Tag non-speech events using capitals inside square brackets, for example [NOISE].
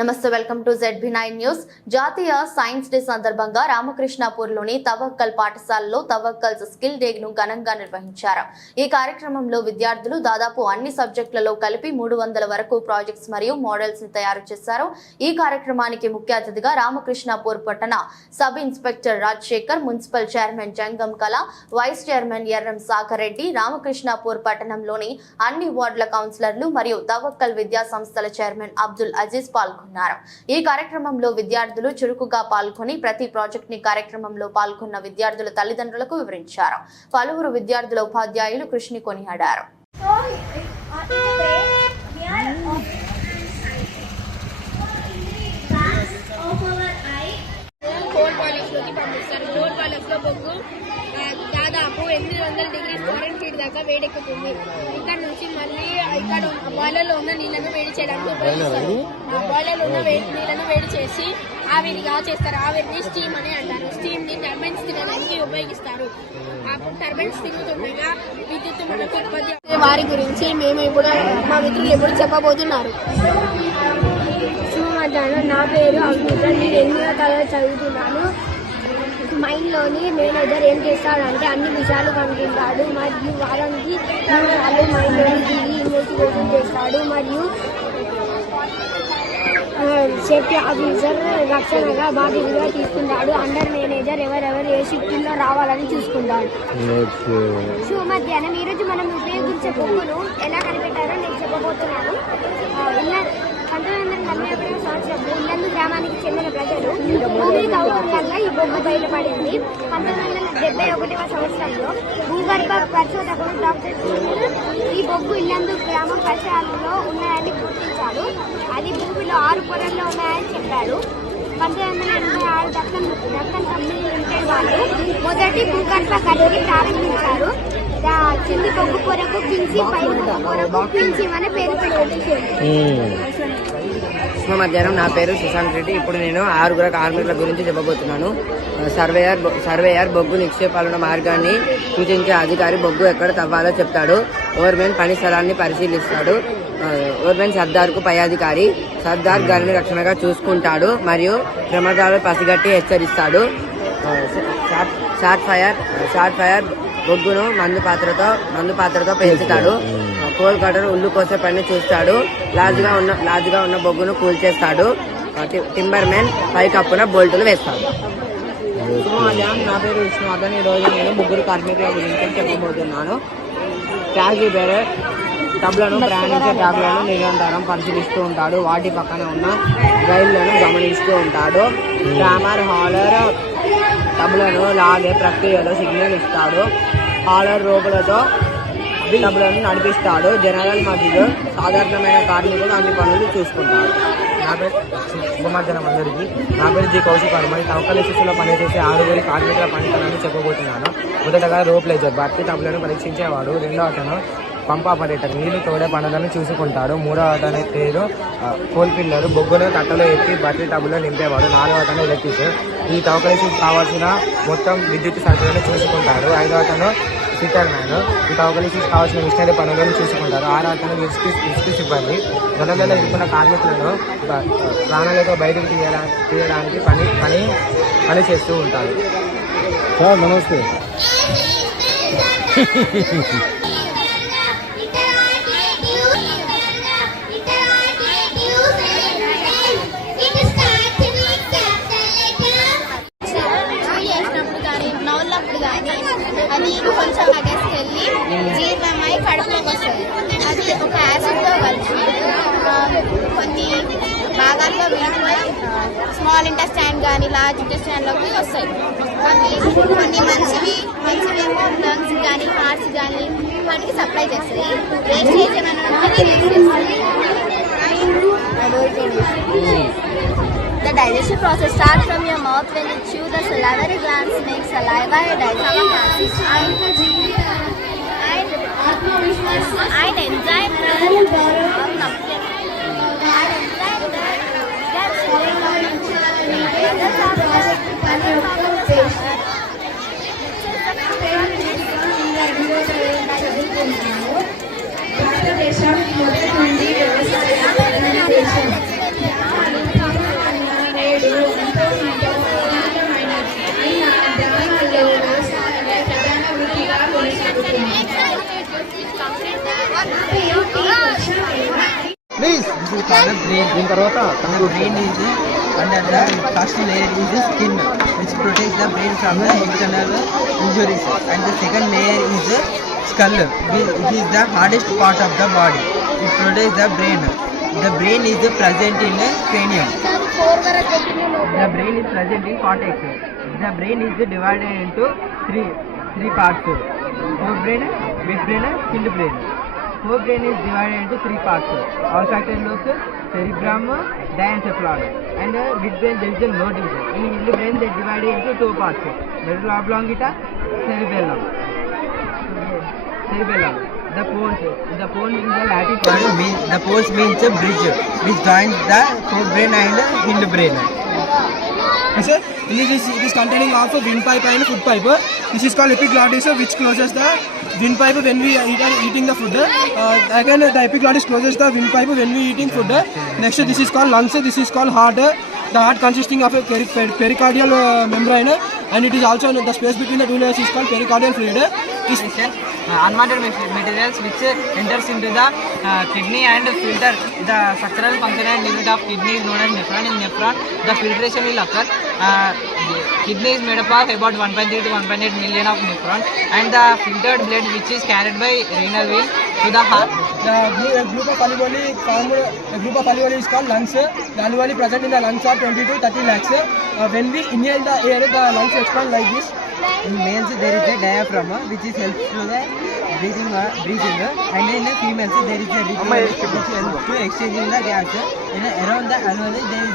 నమస్తే welcome to ZB nine news జాతీయ science day సందర్భంగా రామకృష్ణాపూర్లోని తవక్కల్ పాఠశాలలో తవక్కల్స్ స్కిల్ డేను ఘనంగా నిర్వహించారు. ఈ కార్యక్రమంలో విద్యార్థులు దాదాపు అన్ని సబ్జెక్టులలో కలిపి మూడు వందల వరకు ప్రాజెక్ట్స్ మరియు మోడల్స్ని తయారు చేశారు. ఈ కార్యక్రమానికి ముఖ్య అతిథిగా రామకృష్ణాపూర్ పట్టణ sub inspector Rajasekhar municipal chairman Jangam Kala vice chairman Erram Sagar Reddy Ramakrishnapur పట్టణంలోని అన్ని వార్డుల కౌన్సిలర్లు మరియు తవక్కల్ విద్యా సంస్థల చైర్మన్ అబ్దుల్ అజీజ్ పాల్గొన్నారు. పాల్గొన్నారు ఈ కార్యక్రమంలో విద్యార్థులు చురుకుగా పాల్గొని ప్రతి ప్రాజెక్ట్ని కార్యక్రమంలో పాల్గొన్న విద్యార్థుల తల్లిదండ్రులకు వివరించారు. పలువురు విద్యార్థుల ఉపాధ్యాయులు కృషిని కొనియాడారు. దాదాపు ఎనిమిది వందల డిగ్రీ ఫారెన్ ఫీట్ దాకా వేడెక్కుతుంది. ఇక్కడ నుంచి మళ్ళీ ఇక్కడ బాయిలర్లో ఉన్న నీళ్ళను వేడి చేయడానికి ఉపయోగిస్తారు. ఆ బాయిలర్లో ఉన్న వేడి నీళ్ళను వేడి చేసి ఆవిరిగా చేస్తారు. ఆవిరిని స్టీమ్ అని అంటారు. స్టీమ్ని టర్బైన్స్ తినడానికి ఉపయోగిస్తారు. అప్పుడు టర్బైన్స్ తిరుగుతుండగా విద్యుత్ మనకు ఉత్పత్తి వారి గురించి మేము ఇప్పుడు మా మిత్రులు ఇప్పుడు చెప్పబోతున్నారు. మధ్యాహ్నం నా పేరు అమృత నేను ఎనిమిదో తరగతి చదువుతున్నాను. మైండ్లోని మేనేజర్ ఏం చేస్తాడంటే అన్ని విషయాలు కనుక్కుంటాడు మరియు వారానికి మైండ్లోని దిగి ఇన్వెస్టిగేషన్ చేస్తాడు మరియు సేఫ్టీ ఆఫీసర్ రక్షణగా బాధ్యతగా తీసుకుంటాడు. అండర్ మేనేజర్ ఎవరెవరు ఏ షిఫ్ట్లో రావాలని చూసుకుంటాడు. సో మధ్యాహ్నం ఈరోజు మనం ఉపయోగించే బొమ్మను ఎలా కనిపెట్టారో నేను చెప్పబోతున్నాను. పంతొమ్మిది వందల నలభై ఒకటవ సంవత్సరంలో ఇల్లందు గ్రామానికి చెందిన ప్రజలు భూమి దౌర్యంగా ఈ బొగ్గు బయలుపడింది. పంతొమ్మిది వందల డెబ్బై ఒకటవ సంవత్సరంలో భూగర్భ పరిశోధకుడు డాక్టర్ ఈ బొగ్గు ఇల్లందు గ్రామం పరిసరాలలో ఉన్నాయని గుర్తించాడు అది భూమిలో ఆరు పొరల్లో ఉన్నాయని చెప్పాడు పంతొమ్మిది వందల ఎనభై ఆరు దక్కన్ దక్కన్ కంపెనీ లిమిటెడ్ వాళ్ళు మొదటి భూగర్భ గదిని ప్రారంభించారు. దా- కింది బొగ్గు పొరకు పించి పై బొగ్గు పొరకు పించి అనే పేరు పెట్టారు. శుభ మధ్యాహ్నం నా పేరు సుశాంత్ రెడ్డి. ఇప్పుడు నేను ఆరుగురు కార్మికుల గురించి చెప్పబోతున్నాను. సర్వేయర్ బొ- సర్వేయర్ బొగ్గు నిక్షేపాలున్న మార్గాన్ని సూచించే అధికారి బొగ్గు ఎక్కడ తవ్వాలో చెప్తాడు. ఓవర్మెన్ పని స్థలాన్ని పరిశీలిస్తాడు. ఆ, ఓవర్మెన్ సర్దార్కు పై అధికారి సర్దార్ గారిని రక్షణగా చూసుకుంటాడు మరియు ప్రమాదాలు పసిగట్టి హెచ్చరిస్తాడు. Short short fire short fire బొగ్గును మందు పాత్రతో మందు పాత్రతో పెంచుతాడు. కోల్ కటర్ ఉల్లు కోసే పని చూస్తాడు. లార్జ్గా ఉన్న లార్జ్గా ఉన్న బొగ్గును కూల్చేస్తాడు టింబర్ మ్యాన్ పై కప్పున బోల్టులు వేస్తాడు. నా పేరు విష్ణువర్ధన్. ఈ రోజు నేను ముగ్గురు కార్మికుల గురించి చెప్పబోతున్నాను. ట్యాక్సీ బేరే టబ్లను ప్రయాణించే ట్యాబ్లను నిరంతరం పరిశీలిస్తూ ఉంటాడు. వాటి పక్కన ఉన్న రైళ్ళను గమనిస్తూ ఉంటాడు. గ్రామర్ హాలర్ టబ్లను లాగే ప్రక్రియలో సిగ్నల్ ఇస్తాడు. హాలర్ రోగులతో టబ్లను నడిపిస్తాడు. జనరల్ మధ్యలో సాధారణమైన కార్మికులు అన్ని పనులు చూసుకుంటారు. నా పేరు శుభమధ్యాహ్నం అందరికీ. నా పేరు జీ కౌశిక్ అనుమతి. తవకల శిశులో పనిచేసే ఆరుగురి కార్మికుల పనితనాన్ని చెప్పబోతున్నాను. మొదటగా రోప్ లేజర్ భర్తీ టబ్లను పరీక్షించేవాడు. రెండో అతను పంప ఆపరేటర్. నీళ్ళు తోడే పనులను చూసుకుంటాడు. మూడో అతని పేరు కోల్పిల్లరు. కోల్ పిల్లరు బొగ్గును కట్టలో ఎత్తి బట్టి టబ్లో నింపేవాడు. నాలుగో అతను ఎలక్ట్రీషియన్. ఈ తవకల కావాల్సిన మొత్తం విద్యుత్ సరఫరాను చూసుకుంటాడు. ఐదో అతను ఫిట్టర్ మ్యాన్. ఈ తవకలిసి కావాల్సిన మిషనరీ పనులను చూసుకుంటారు. ఆరో అతను ఇసుక ఇసుక సిబ్బంది. గొడవలలో ఇరుకున్న కార్మికులను ప్ర- ప్రాణాలతో బయటకు తీయడా తీయడానికి పని పని పని చేస్తూ ఉంటారు. సార్ నమస్తే. [LAUGHS] [LAUGHS] అది కొంచెం అగేసి వెళ్ళి జీర్ణమై కడుపులోకి వస్తుంది. అది ఒక యాసిడ్తో కలిసి కొన్ని భాగాల్లో విడిపోయి స్మాల్ ఇంటెస్టైన్ కానీ లార్జ్ ఇంటెస్టైన్లోకి వస్తాయి. కొన్ని కొన్ని మంచివి మంచివి లంగ్స్ కానీ హార్ట్స్ కానీ వాటికి సప్లై చేస్తాయి. వేస్టేజ్ ఏమైనా ఉంటే The digestion process starts from your mouth when you chew. The salivary glands make saliva a digestive enzyme దీని తర్వాత The brain is under the first layer is the skin, which protects the brain from the external injuries, and the second layer is skull. It is the hardest part of the body. It protects the brain. The brain is present in the cranium. The brain is present in cortex. The brain is divided into three three parts. Forebrain, midbrain, hindbrain. Forebrain is divided into three parts. Olfactory lobes, cerebrum, diencephalon. And uh, midbrain there is no division. In hindbrain they divided into two parts. Medulla oblongata, cerebellum. Cerebellum. The pons. The pons in the Latin word means the pons means a bridge which joins the forebrain and hindbrain. Sir, this is, it is containing of windpipe and food pipe. This is called epiglottis, uh, which closes the windpipe when we eat, are eating the food. Uh, again, the epiglottis closes the windpipe when we eating food. Next, this is called lungs. This is called heart. The heart consisting of a peri- peri- pericardial uh, membrane, and it is also the space between the two layers is called pericardial fluid. This uh, unwanted materials which uh, enters into the uh, kidney and filter the structural functional unit of kidney is known as nephron in nephron the filtration will occur uh, kidney is made up of about 1.3 to 1.8 million of nephron and the filtered blood which is carried by renal wheel to the heart The group, of alveoli formed, a group of alveoli is called lungs. The alveoli present in the lungs are 20 to 30 lakhs. Uh, when we inhale the air, the lungs expand like this. in males there is a diaphragm uh, which is helps to the breathing uh, breathing uh, and in females there is a reticulum which helps to exchanging the gas uh, in, around the alveoli there is